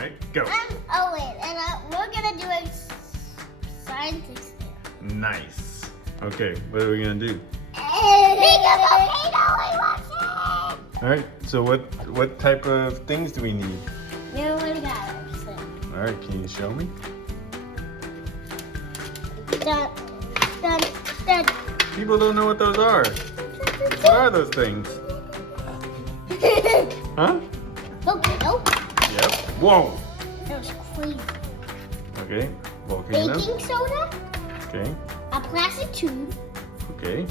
Alright, go. I'm Owen, and we're gonna do a scientist here. Nice. Okay, what are we gonna do? Make a volcano eruption! Alright, so what type of things do we need? We already got it. Alright, can you show me? Dun, dun, dun. People don't know what those are. What are those things? Huh? Volcano. Yep. Whoa. That was crazy. Okay, volcano. Baking soda, Okay, a plastic tube, okay.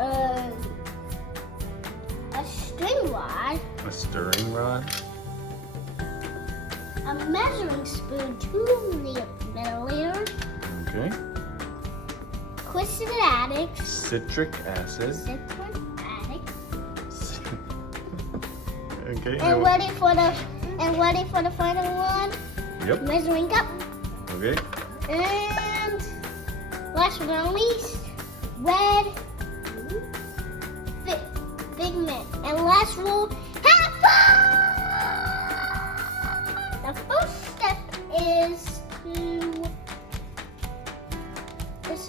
a string rod, A stirring rod. a measuring spoon, 2 milliliters, Okay. twisted addicts, Citric acid. citric addicts, Okay. and ready for the final one, Yep. measuring cup, Okay. and last but not least, red pigment. And last rule, have fun! The first step is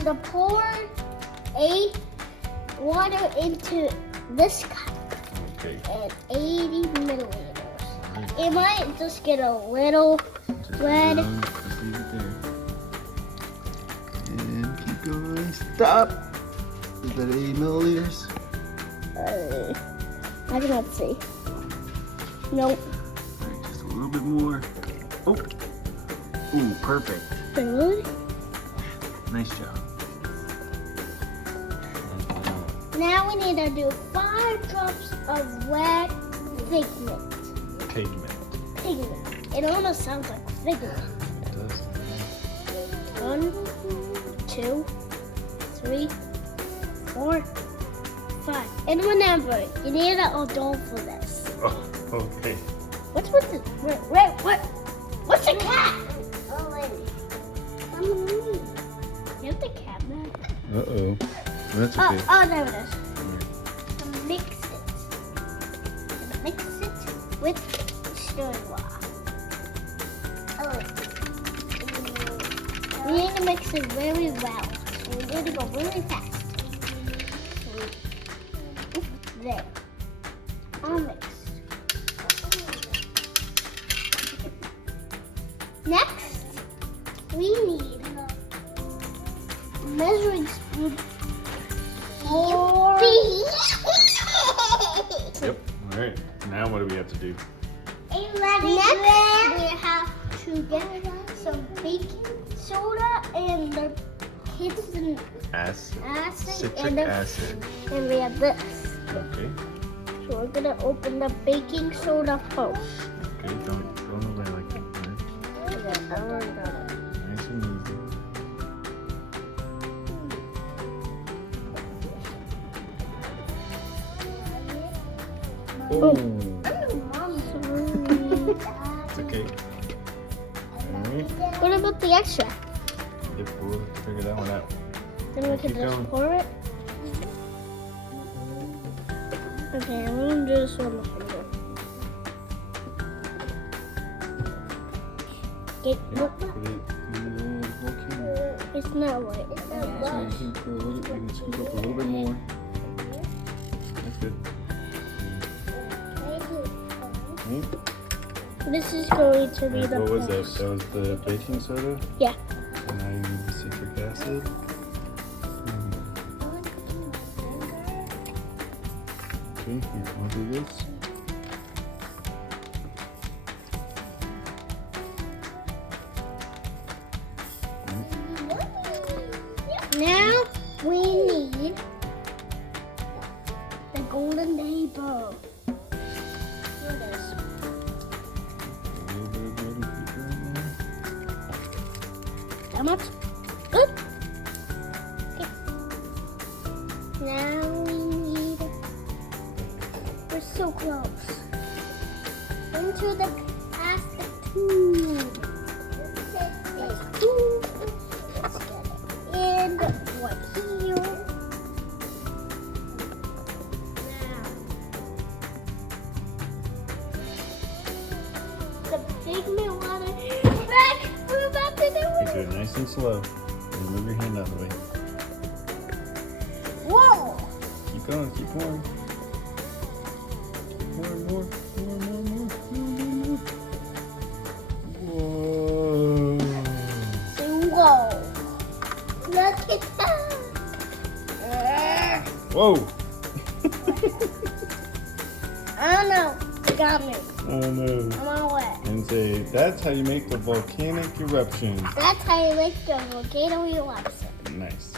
to pour water into this cup Okay. at 80 milliliters. It might just get a little red. Just leave it there. And keep going. Stop. Is that 80 milliliters? I cannot see. Nope. Alright, just a little bit more. Oh. Ooh, perfect. Good. Nice job. Now we need to do 5 drops of red pigment. Pigment. Pigment. It almost sounds like pigment. It does. 1, 2, 3, 4, 5. And remember, you need an adult for this. Oh, okay. What's with the what's a cat? You have the cat back? Uh-oh. That's Oh, okay. oh, there it is. Mix it. Mix it with stirring rod. We need to mix it very well. So we need to go really fast. There. All mixed. Next, we need measuring spoon. Yep. Alright. Now what do we have to do? Next, we have to get some baking soda and the kids and Acid. acid Citric and, acid. and we have this. Okay. So we're gonna open the baking soda first. Okay, don't away like that. Right? Okay, I already got it. Nice and easy. Oh. It's okay. Alright. What about the extra? Yep, we'll figure that one out. Then we can Keep just going. pour it. Okay, I'm gonna do this one finger. Yep, put it in the volcano. It's not white. So you can put a little, you can scoop up a little bit more. That's good. Okay. This is going to be the What was that? first. That was the baking soda? Yeah. And now you need the citric acid. Okay, you want to do this? Now we need the golden neighbor. Here it is. A little bit of baby paper in there. That much? Good. Okay. Now we need. We're so close. Into the plastic tube. Let's get it in right here. Now. Take me water. Back. We're about to do You it. do it nice and slow. And move your hand out of the way. Whoa. Keep going, keep pouring. More. Whoa. Whoa. Look at that. Whoa. I don't know. You got me. Oh no. I'm all wet. And say, that's how you make the volcanic eruption. That's how you make the volcano eruption. Nice.